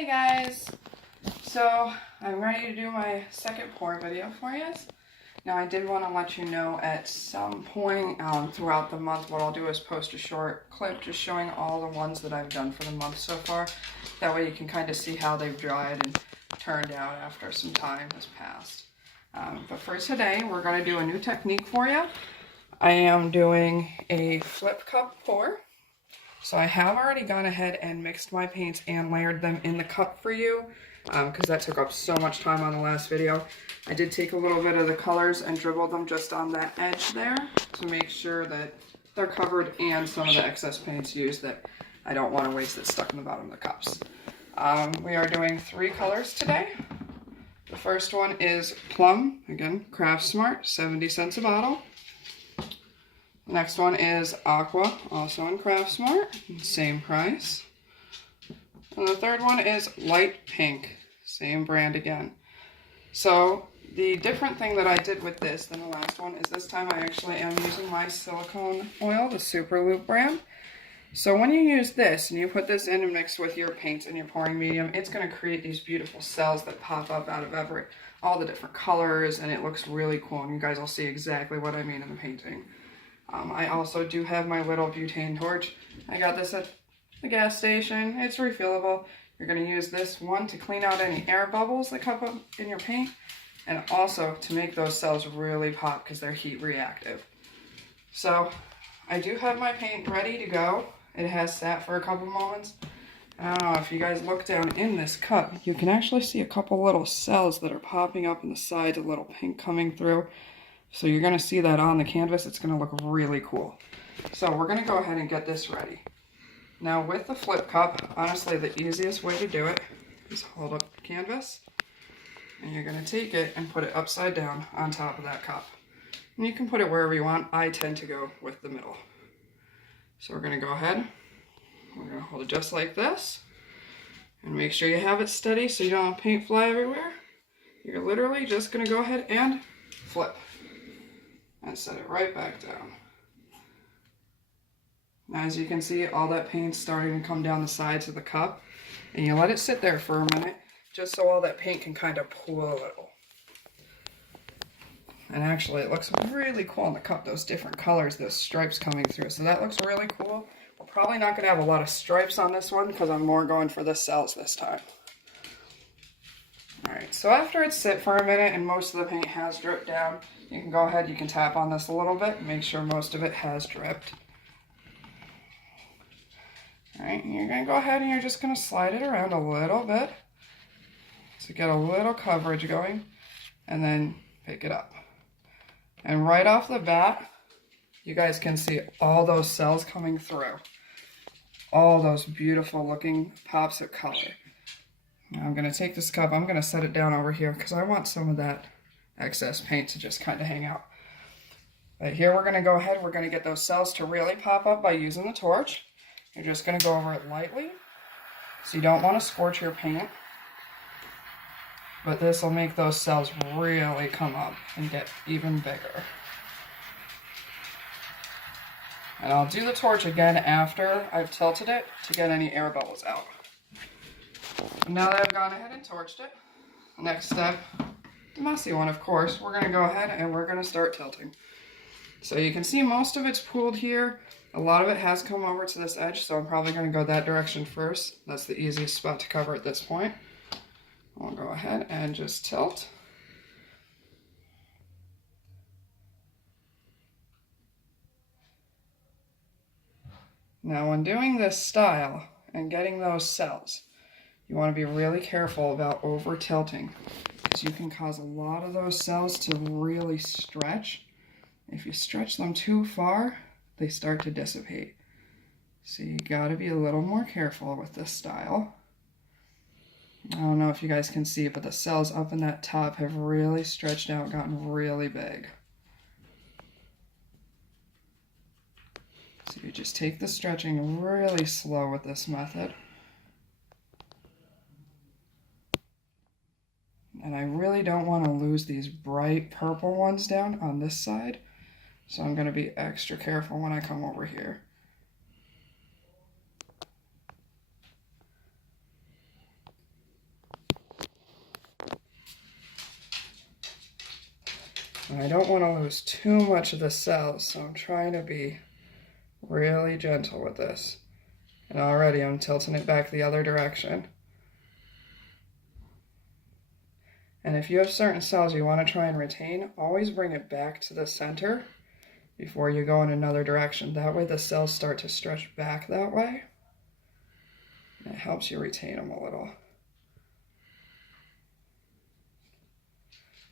Hey guys! So I'm ready to do my second pour video for you. Now I did want to let you know at some point throughout the month what I'll do is post a short clip just showing all the ones that I've done for the month so far. That way you can kind of see how they've dried and turned out after some time has passed. But for today we're going to do a new technique for you. I am doing a flip cup pour. So I have already gone ahead and mixed my paints and layered them in the cup for you because that took up so much time on the last video. I did take a little bit of the colors and dribble them just on that edge there to make sure that they're covered and some of the excess paints used that I don't want to waste that's stuck in the bottom of the cups. We are doing 3 colors today. The first one is Plum, again, Craft Smart, 70 cents a bottle. The next one is Aqua, also in Craft Smart, same price. And the third one is Light Pink, same brand again. So the different thing that I did with this than the last one is this time I actually am using my silicone oil, the Super Loop brand. So when you use this and you put this in and mix with your paints and your pouring medium, it's going to create these beautiful cells that pop up out of all the different colors, and it looks really cool, and you guys will see exactly what I mean in the painting. I also do have my little butane torch. I got this at the gas station. It's refillable. You're going to use this one to clean out any air bubbles that come up in your paint, and also to make those cells really pop because they're heat reactive. So I do have my paint ready to go. It has sat for a couple moments. I don't know if you guys look down in this cup, you can actually see a couple little cells that are popping up in the sides, a little pink coming through. So you're going to see that on the canvas. It's going to look really cool. So we're going to go ahead and get this ready. Now with the flip cup, honestly the easiest way to do it is hold up the canvas and you're going to take it and put it upside down on top of that cup. And you can put it wherever you want. I tend to go with the middle. So we're going to go ahead. We're going to hold it just like this. And make sure you have it steady so you don't have paint fly everywhere. You're literally just going to go ahead and flip. And set it right back down. Now as you can see, all that paint's starting to come down the sides of the cup, and you let it sit there for a minute just so all that paint can kind of pool a little. And actually it looks really cool in the cup, those different colors, those stripes coming through, so that looks really cool. We're probably not going to have a lot of stripes on this one because I'm more going for the cells this time. Alright, so after it's sit for a minute and most of the paint has dripped down, you can go ahead, you can tap on this a little bit and make sure most of it has dripped. Alright, and you're going to go ahead and you're just going to slide it around a little bit to get a little coverage going, and then pick it up. And right off the bat, you guys can see all those cells coming through. All those beautiful looking pops of color. Now I'm going to take this cup, I'm going to set it down over here because I want some of that excess paint to just kind of hang out. But here we're going to go ahead, we're going to get those cells to really pop up by using the torch. You're just going to go over it lightly, so you don't want to scorch your paint. But this will make those cells really come up and get even bigger. And I'll do the torch again after I've tilted it to get any air bubbles out. Now that I've gone ahead and torched it, next step, the messy one of course, we're going to go ahead and we're going to start tilting. So you can see most of it's pooled here. A lot of it has come over to this edge, so I'm probably going to go that direction first. That's the easiest spot to cover at this point. I'll go ahead and just tilt. Now when doing this style and getting those cells, you want to be really careful about over tilting, because you can cause a lot of those cells to really stretch. If you stretch them too far, they start to dissipate. So you got to be a little more careful with this style. I don't know if you guys can see, but the cells up in that top have really stretched out, gotten really big. So you just take the stretching really slow with this method. And I really don't want to lose these bright purple ones down on this side. So I'm going to be extra careful when I come over here. And I don't want to lose too much of the cells, so I'm trying to be really gentle with this. And already I'm tilting it back the other direction. And if you have certain cells you want to try and retain, always bring it back to the center before you go in another direction. That way the cells start to stretch back that way. And it helps you retain them a little.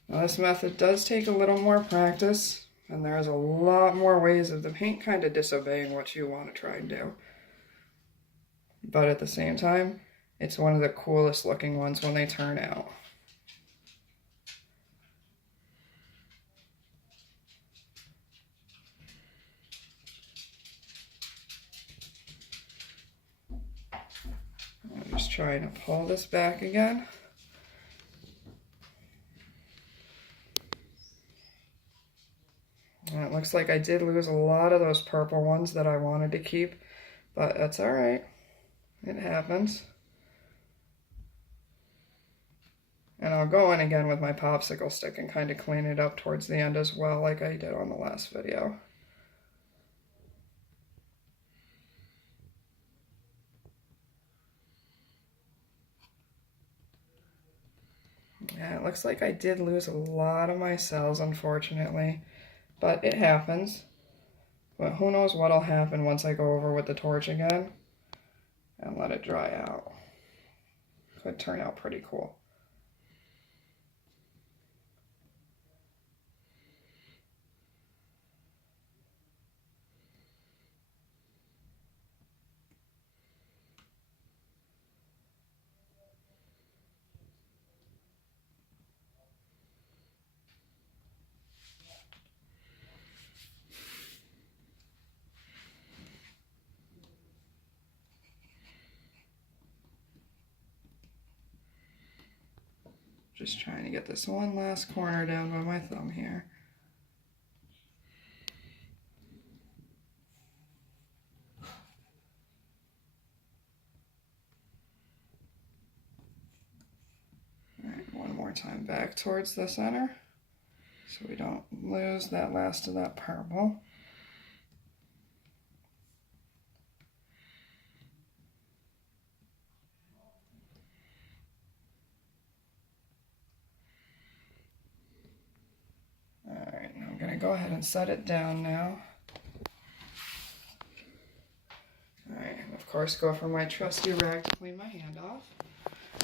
Now this method does take a little more practice, and there's a lot more ways of the paint kind of disobeying what you want to try and do. But at the same time, it's one of the coolest looking ones when they turn out. I'm just trying to pull this back again. And it looks like I did lose a lot of those purple ones that I wanted to keep, but that's all right. It happens. And I'll go in again with my popsicle stick and kind of clean it up towards the end as well, like I did on the last video. Yeah, it looks like I did lose a lot of my cells, unfortunately, but it happens. But who knows what'll happen once I go over with the torch again and let it dry out. Could turn out pretty cool. Just trying to get this one last corner down by my thumb here. Alright, one more time back towards the center so we don't lose that last of that purple. Alright, I'm going to go ahead and set it down now. Alright, of course go for my trusty rag to clean my hand off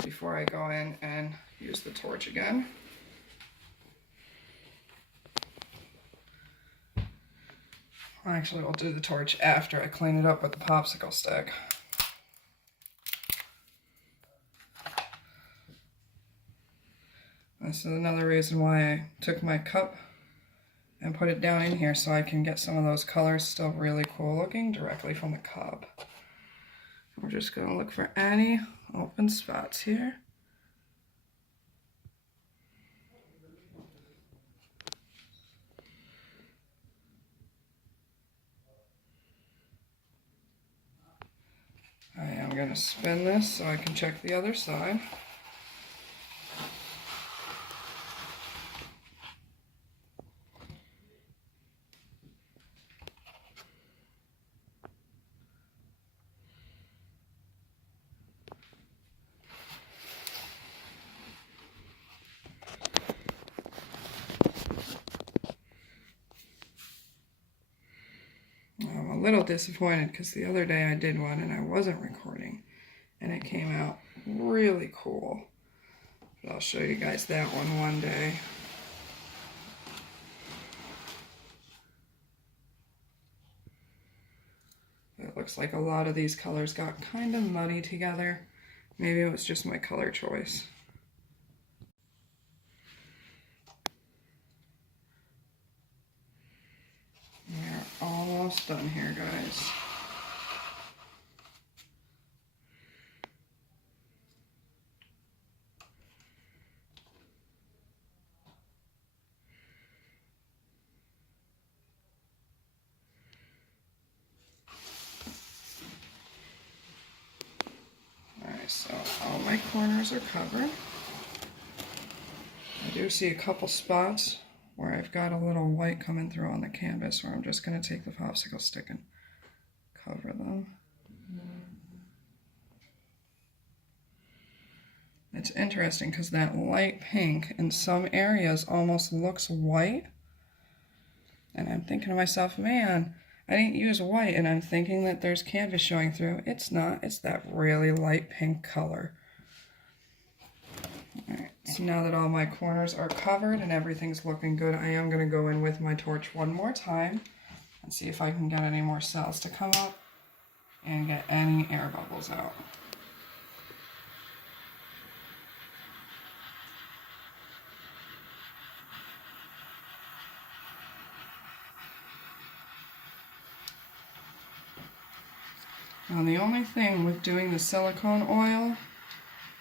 before I go in and use the torch again. Actually, I'll do the torch after I clean it up with the popsicle stick. This is another reason why I took my cup and put it down in here so I can get some of those colors still really cool looking directly from the cup. We're just going to look for any open spots here. I am going to spin this so I can check the other side. I'm a little disappointed because the other day I did one and I wasn't recording and it came out really cool. But I'll show you guys that one day. It looks like a lot of these colors got kind of muddy together. Maybe it was just my color choice. We're almost done here, guys. Alright, so all my corners are covered. I do see a couple spots where I've got a little white coming through on the canvas, where I'm just going to take the popsicle stick and cover them. It's interesting because that light pink in some areas almost looks white. And I'm thinking to myself, man, I didn't use white, and I'm thinking that there's canvas showing through. It's not. It's that really light pink color. Alright, so now that all my corners are covered and everything's looking good, I am going to go in with my torch one more time and see if I can get any more cells to come up and get any air bubbles out. Now the only thing with doing the silicone oil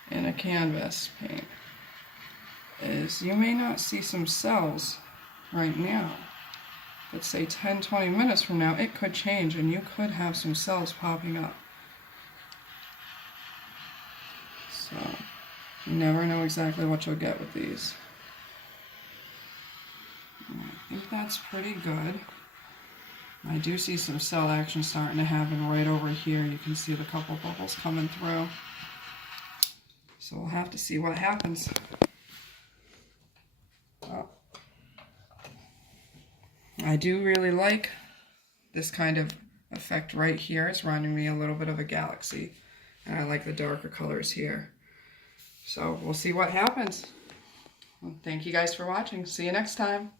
in a canvas paint is you may not see some cells right now. But say 10-20 minutes from now, it could change and you could have some cells popping up. So you never know exactly what you'll get with these. I think that's pretty good. I do see some cell action starting to happen right over here. You can see the couple bubbles coming through. So we'll have to see what happens. Well, I do really like this kind of effect right here. It's reminding me a little bit of a galaxy. And I like the darker colors here. So we'll see what happens. Well, thank you guys for watching. See you next time.